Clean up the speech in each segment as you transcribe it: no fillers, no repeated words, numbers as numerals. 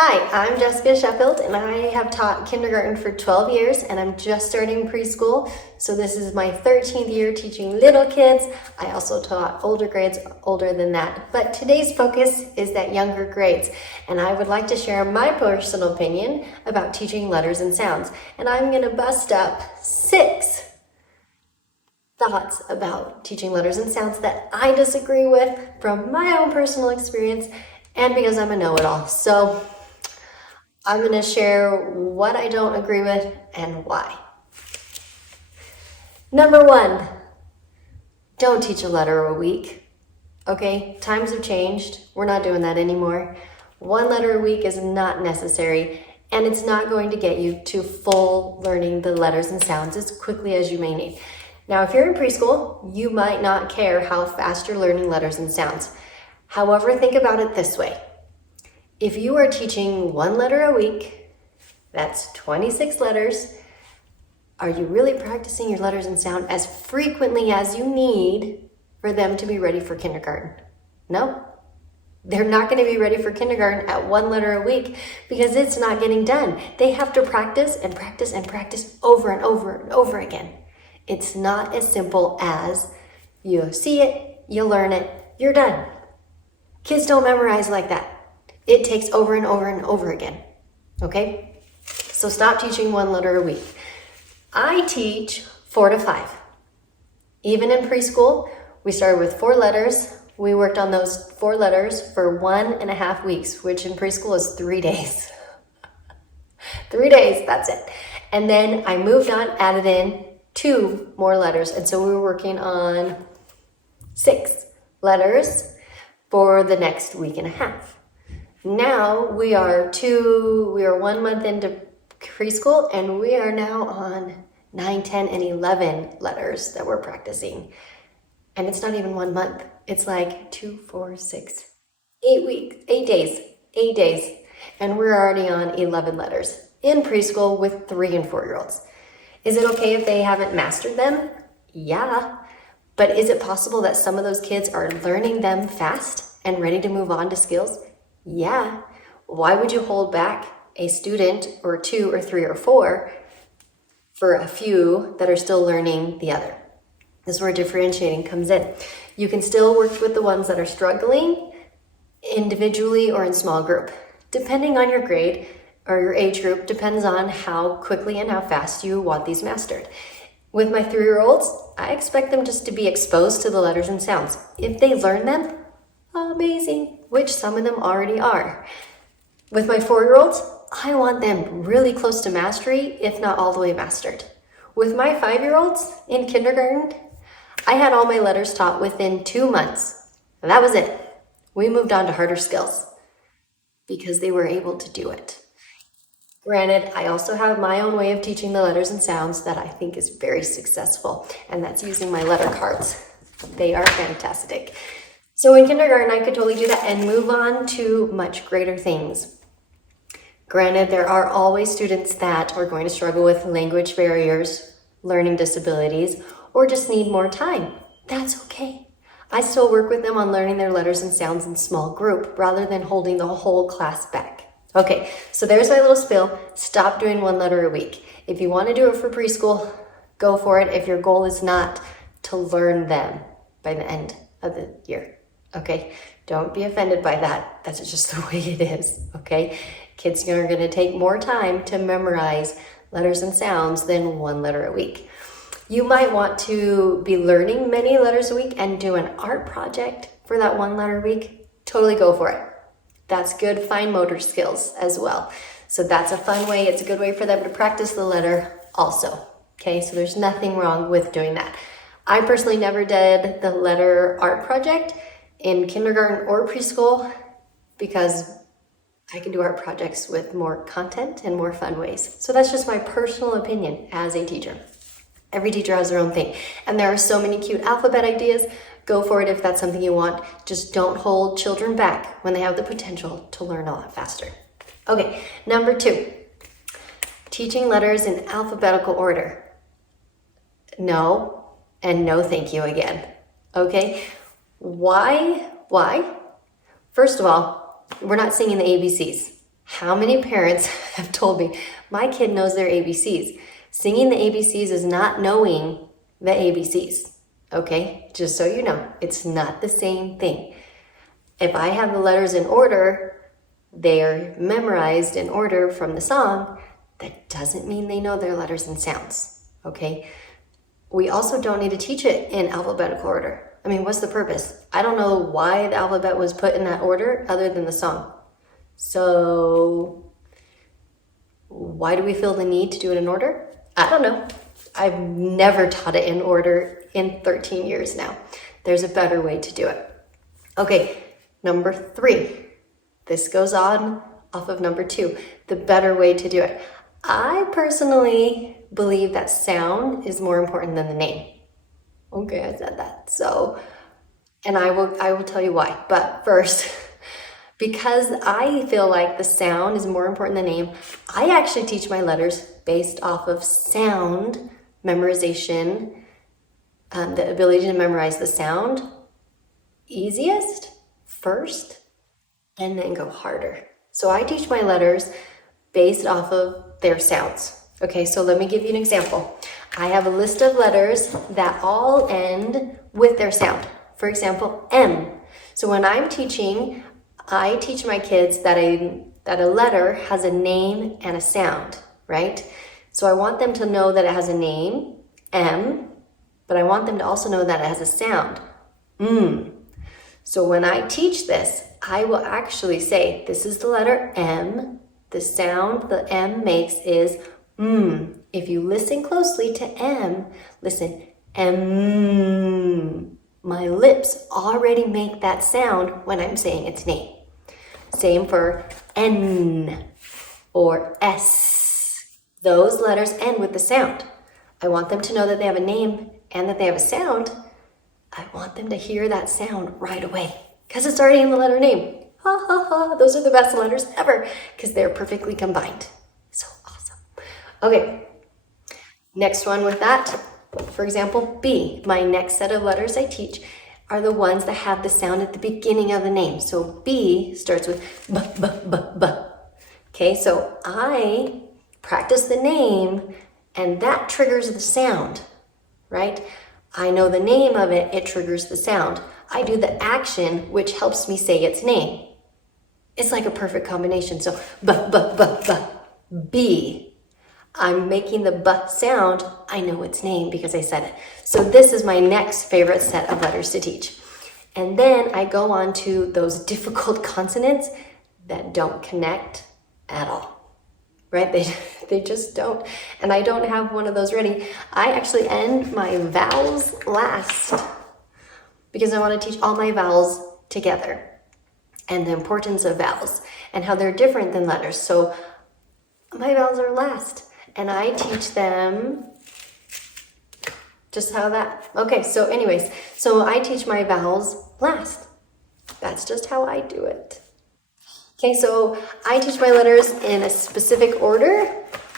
Hi, I'm Jessica Sheffield, and I have taught kindergarten for 12 years, and I'm just starting preschool. So this is my 13th year teaching little kids. I also taught older grades older than that. But today's focus is that younger grades, and I would like to share my personal opinion about teaching letters and sounds. And I'm going to bust up 6 thoughts about teaching letters and sounds that I disagree with from my own personal experience and because I'm a know-it-all. So I'm going to share what I don't agree with and why. Number 1, don't teach a letter a week. Okay, times have changed. We're not doing that anymore. 1 letter a week is not necessary, and it's not going to get you to full learning the letters and sounds as quickly as you may need. Now, if you're in preschool, you might not care how fast you're learning letters and sounds. However, think about it this way. If you are teaching 1 letter a week, that's 26 letters. Are you really practicing your letters and sound as frequently as you need for them to be ready for kindergarten? No, they're not going to be ready for kindergarten at 1 letter a week because it's not getting done. They have to practice and practice and practice over and over and over again. It's not as simple as you see it, you learn it, you're done. Kids don't memorize like that. It takes over and over and over again, okay? So stop teaching 1 letter a week. I teach 4 to 5. Even in preschool, we started with 4 letters. We worked on those 4 letters for 1.5 weeks, which in preschool is 3 days. 3 days, that's it. And then I moved on, added in 2 more letters. And so we were working on 6 letters for the next week and a half. Now we are 1 month into preschool, and we are now on 9, 10, and 11 letters that we're practicing. And it's not even 1 month. It's like 2, 4, 6, 8 weeks, 8 days. And we're already on 11 letters in preschool with 3 and 4-year-olds. Is it okay if they haven't mastered them? Yeah. But is it possible that some of those kids are learning them fast and ready to move on to skills? Yeah. Why would you hold back a student or 2 or 3 or 4 for a few that are still learning the other? This is where differentiating comes in. You can still work with the ones that are struggling individually or in small group. Depending on your grade or your age group, depends on how quickly and how fast you want these mastered. With my 3-year-olds, I expect them just to be exposed to the letters and sounds. If they learn them, amazing, which some of them already are. With my 4-year-olds, I want them really close to mastery, if not all the way mastered. With my 5-year-olds in kindergarten, I had all my letters taught within 2 months. And that was it. We moved on to harder skills because they were able to do it. Granted, I also have my own way of teaching the letters and sounds that I think is very successful, and that's using my letter cards. They are fantastic. So in kindergarten, I could totally do that and move on to much greater things. Granted, there are always students that are going to struggle with language barriers, learning disabilities, or just need more time. That's okay. I still work with them on learning their letters and sounds in small group rather than holding the whole class back. Okay, so there's my little spiel. Stop doing 1 letter a week. If you want to do it for preschool, go for it if your goal is not to learn them by the end of the year. Okay, don't be offended by that. That's just the way it is, okay? Kids are going to take more time to memorize letters and sounds than 1 letter a week. You might want to be learning many letters a week and do an art project for that 1 letter a week. Totally go for it. That's good fine motor skills as well. So that's a fun way. It's a good way for them to practice the letter also. Okay, so there's nothing wrong with doing that. I personally never did the letter art project in kindergarten or preschool because I can do art projects with more content and more fun ways. So that's just my personal opinion as a teacher. Every teacher has their own thing. And there are so many cute alphabet ideas. Go for it if that's something you want. Just don't hold children back when they have the potential to learn a lot faster. Okay, number 2, teaching letters in alphabetical order. No, and no thank you again. Okay, why? First of all, we're not singing the ABCs. How many parents have told me, my kid knows their ABCs? Singing the ABCs is not knowing the ABCs, okay? Just so you know, it's not the same thing. If I have the letters in order, they are memorized in order from the song. That doesn't mean they know their letters and sounds, okay? We also don't need to teach it in alphabetical order. I mean, what's the purpose? I don't know why the alphabet was put in that order other than the song. So why do we feel the need to do it in order? I don't know. I've never taught it in order in 13 years now. There's a better way to do it. Okay, number 3. This goes on off of number 2, the better way to do it. I personally believe that sound is more important than the name. Okay, I said that. So, and I will tell you why. But first, because I feel like the sound is more important than the name, I actually teach my letters based off of sound memorization, the ability to memorize the sound easiest first, and then go harder. So I teach my letters based off of their sounds. Okay, so let me give you an example. I have a list of letters that all end with their sound. For example, M. So when I'm teaching, I teach my kids that a letter has a name and a sound, right? So I want them to know that it has a name, M, but I want them to also know that it has a sound, M. So when I teach this, I will actually say, this is the letter M. The sound the M makes is M. If you listen closely to M, listen, M. My lips already make that sound when I'm saying its name. Same for N or S. Those letters end with the sound. I want them to know that they have a name and that they have a sound. I want them to hear that sound right away because it's already in the letter name. Ha ha ha, those are the best letters ever because they're perfectly combined. So awesome. Okay, next one with that, for example, B. My next set of letters I teach are the ones that have the sound at the beginning of the name. So B starts with B, B, B, B. Okay, so I practice the name and that triggers the sound, right? I know the name of it, it triggers the sound. I do the action, which helps me say its name. It's like a perfect combination. So, B, B, B, B, B. I'm making the B sound. I know its name because I said it. So this is my next favorite set of letters to teach. And then I go on to those difficult consonants that don't connect at all. Right? They just don't. And I don't have one of those ready. I actually end my vowels last because I want to teach all my vowels together and the importance of vowels and how they're different than letters. So my vowels are last and I teach them just how that. Okay, so anyways, so I teach my vowels last. That's just how I do it. Okay, so I teach my letters in a specific order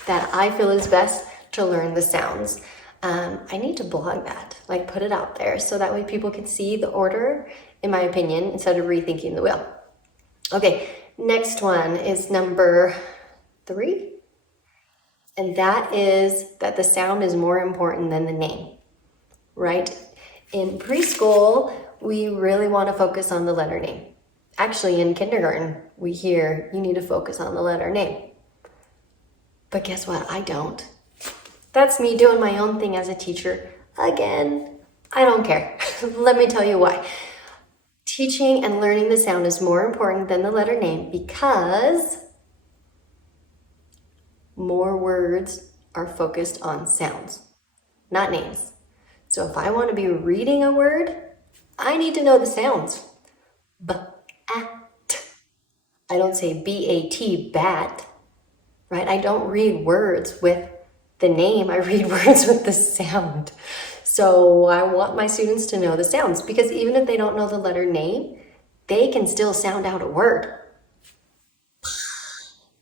that I feel is best to learn the sounds. I need to blog that, like put it out there so that way people can see the order, in my opinion, instead of rethinking the wheel. Okay, next one is number 3. And that is that the sound is more important than the name, right? In preschool, we really want to focus on the letter name. Actually, in kindergarten, we hear you need to focus on the letter name. But guess what? I don't. That's me doing my own thing as a teacher. Again, I don't care. Let me tell you why. Teaching and learning the sound is more important than the letter name because more words are focused on sounds, not names. So if I want to be reading a word, I need to know the sounds. B-at. I don't say B-A-T, bat, right? I don't read words with the name. I read words with the sound. So I want my students to know the sounds because even if they don't know the letter name, they can still sound out a word.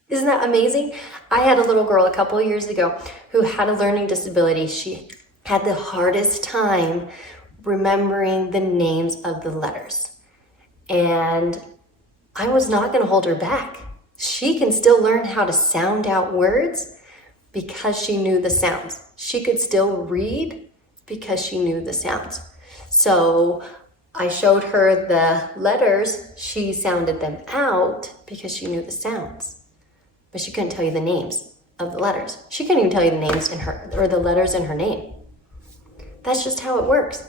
Isn't that amazing? I had a little girl a couple of years ago who had a learning disability. She had the hardest time remembering the names of the letters. And I was not going to hold her back. She can still learn how to sound out words because she knew the sounds. She could still read because she knew the sounds. So I showed her the letters. She sounded them out because she knew the sounds, but she couldn't tell you the names of the letters. She couldn't even tell you the names in her, or the letters in her name. That's just how it works.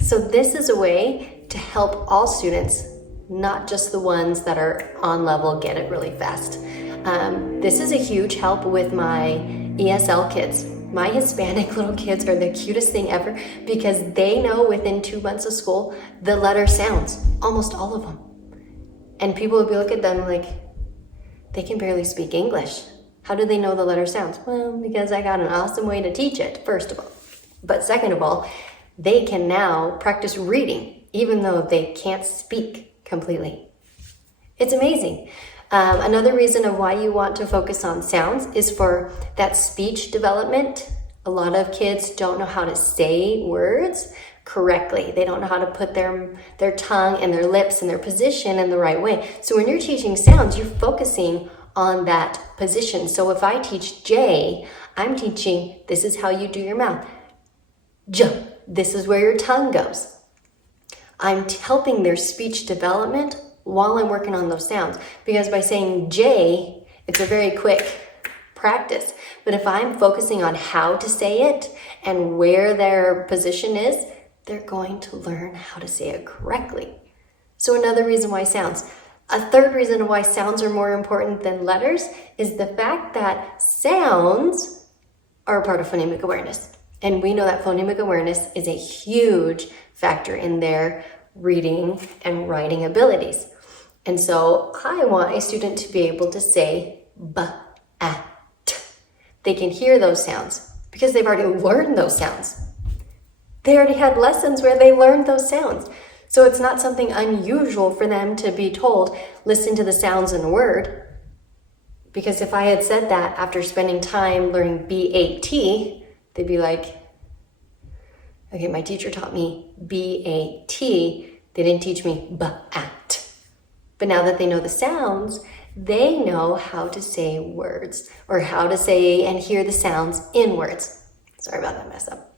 So this is a way to help all students, not just the ones that are on level, get it really fast. This is a huge help with my ESL kids. My Hispanic little kids are the cutest thing ever because they know within 2 months of school the letter sounds, almost all of them. And people would be looking at them like, they can barely speak English. How do they know the letter sounds? Well, because I got an awesome way to teach it, first of all. But second of all, they can now practice reading, even though they can't speak completely. It's amazing. Another reason of why you want to focus on sounds is for that speech development. A lot of kids don't know how to say words correctly. They don't know how to put their tongue and their lips in their position in the right way. So when you're teaching sounds, you're focusing on that position. So if I teach J, I'm teaching this is how you do your mouth. J, this is where your tongue goes. I'm helping their speech development while I'm working on those sounds. Because by saying J, it's a very quick practice. But if I'm focusing on how to say it and where their position is, they're going to learn how to say it correctly. So another reason why sounds. A third reason why sounds are more important than letters is the fact that sounds are a part of phonemic awareness. And we know that phonemic awareness is a huge factor in their reading and writing abilities. And so I want a student to be able to say b, a, t. They can hear those sounds because they've already learned those sounds. They already had lessons where they learned those sounds. So it's not something unusual for them to be told, listen to the sounds in a word. Because if I had said that after spending time learning B-A-T, they'd be like, okay, my teacher taught me B-A-T. They didn't teach me B-A-T. But now that they know the sounds, they know how to say words or how to say and hear the sounds in words. Sorry about that mess up.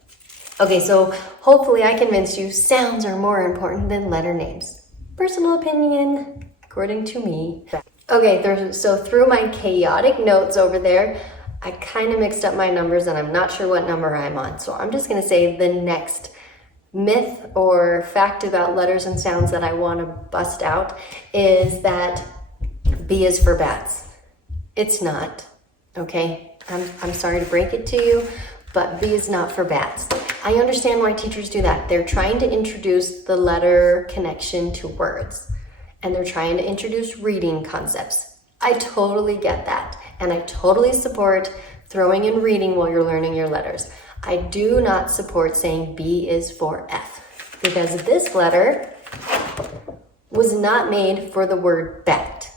Okay, so hopefully I convinced you sounds are more important than letter names. Personal opinion, according to me. Okay, so through my chaotic notes over there, I kind of mixed up my numbers and I'm not sure what number I'm on. So I'm just going to say the next myth or fact about letters and sounds that I want to bust out is that B is for bats. It's not, okay? I'm sorry to break it to you, but B is not for bats. I understand why teachers do that. They're trying to introduce the letter connection to words, and they're trying to introduce reading concepts. I totally get that, and I totally support throwing in reading while you're learning your letters. I do not support saying B is for F, because this letter was not made for the word bat.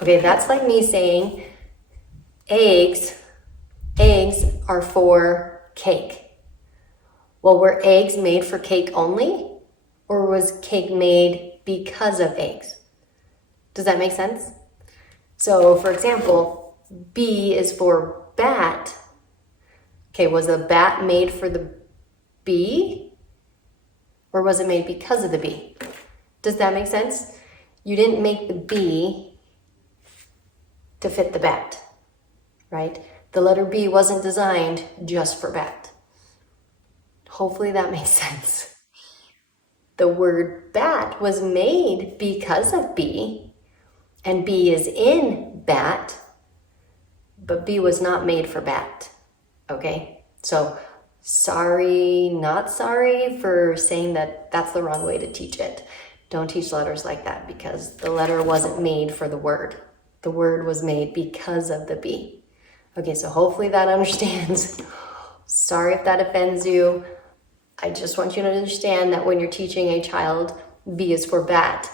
Okay, that's like me saying eggs are for cake. Well, were eggs made for cake only? Or was cake made because of eggs? Does that make sense? So, for example, B is for bat. Okay, was the bat made for the bee? Or was it made because of the bee? Does that make sense? You didn't make the bee to fit the bat, right? The letter B wasn't designed just for bat. Hopefully that makes sense. The word bat was made because of bee, and bee is in bat, but bee was not made for bat, okay? So sorry, not sorry for saying that that's the wrong way to teach it. Don't teach letters like that because the letter wasn't made for the word. The word was made because of the bee. Okay, so hopefully that understands. Sorry if that offends you. I just want you to understand that when you're teaching a child, B is for bat,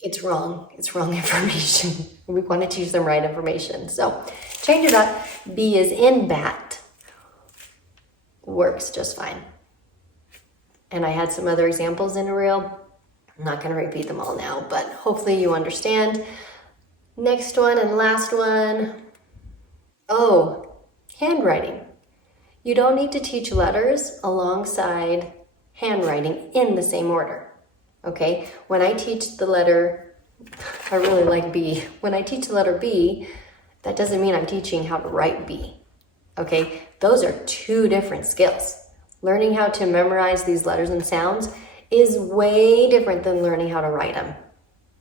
it's wrong. It's wrong information. We want to teach them right information. So change it up. B is in bat. Works just fine. And I had some other examples in a reel. I'm not going to repeat them all now, but hopefully you understand. Next one and last one. Oh, handwriting. You don't need to teach letters alongside handwriting in the same order, okay? When I teach the letter, I really like B. When I teach the letter B, that doesn't mean I'm teaching how to write B, okay? Those are two different skills. Learning how to memorize these letters and sounds is way different than learning how to write them,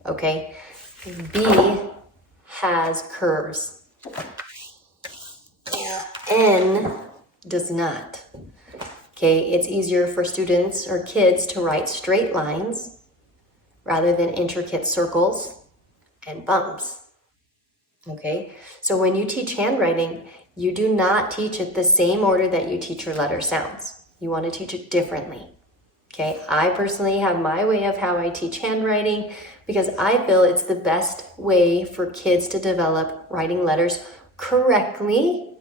okay? B has curves. N does not. Okay, it's easier for students or kids to write straight lines rather than intricate circles and bumps. Okay, so when you teach handwriting, you do not teach it the same order that you teach your letter sounds. You want to teach it differently. Okay, I personally have my way of how I teach handwriting because I feel it's the best way for kids to develop writing letters correctly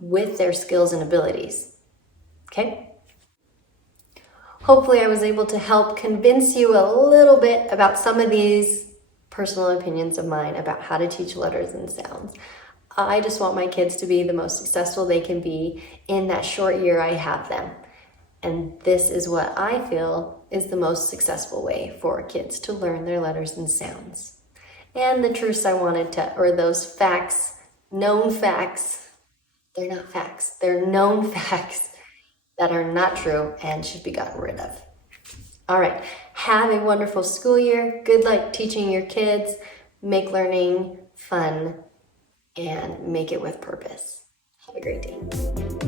with their skills and abilities, okay? Hopefully I was able to help convince you a little bit about some of these personal opinions of mine about how to teach letters and sounds. I just want my kids to be the most successful they can be in that short year I have them. And this is what I feel is the most successful way for kids to learn their letters and sounds. And the truths I wanted to, or those facts, known facts, they're not facts. They're known facts that are not true and should be gotten rid of. All right. Have a wonderful school year. Good luck teaching your kids. Make learning fun and make it with purpose. Have a great day.